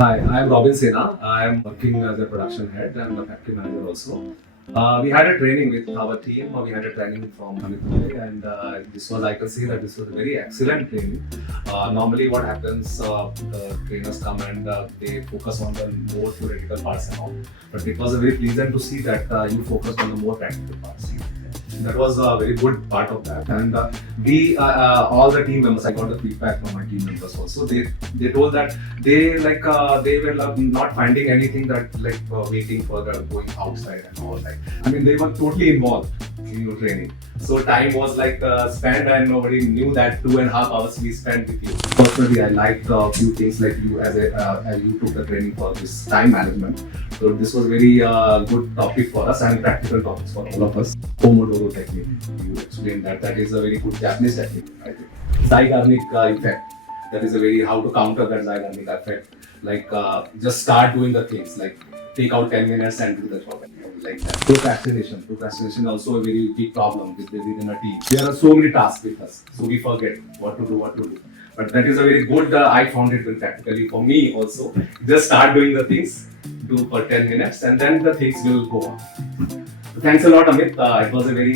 Hi, I'm Robin Sinha. I'm working as a production head and a factory manager also. We had a training with our team. We had a training from Amit Dubey, and this was, I can see that this was a very excellent training. Normally, what happens, the trainers come and they focus on the more theoretical parts and all. But it was very pleasant to see that you focused on the more practical parts. That was a very good part of that, and all the team members. I got the feedback from my team members also. They told that they were not finding anything that waiting for the going outside and all that. I mean, they were totally involved in your training. So time was spent, and nobody knew that 2.5 hours we spent with you. Personally, I liked a few things like you as you took the training for this time management. So this was very good topic for us and practical topics for all of us. Pomodoro technique. You explained that. That is a very good Japanese technique, I think. 𝐞𝐈𝐭'𝐬 effect. That is a very how to counter that 𝐞𝐈𝐭'𝐬 effect. Just start doing the things. Take out 10 minutes and do the job. Like that. Procrastination. Procrastination is also a very big problem within a team. There are so many tasks with us, so we forget what to do. But that is a very good. I found it very practically for me also. Just start doing the things, do for 10 minutes, and then the things will go on. Thanks a lot, Amit. It was a very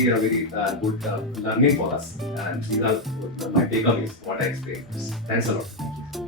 good learning for us, and these are my takeaways, what I explained. Thanks a lot.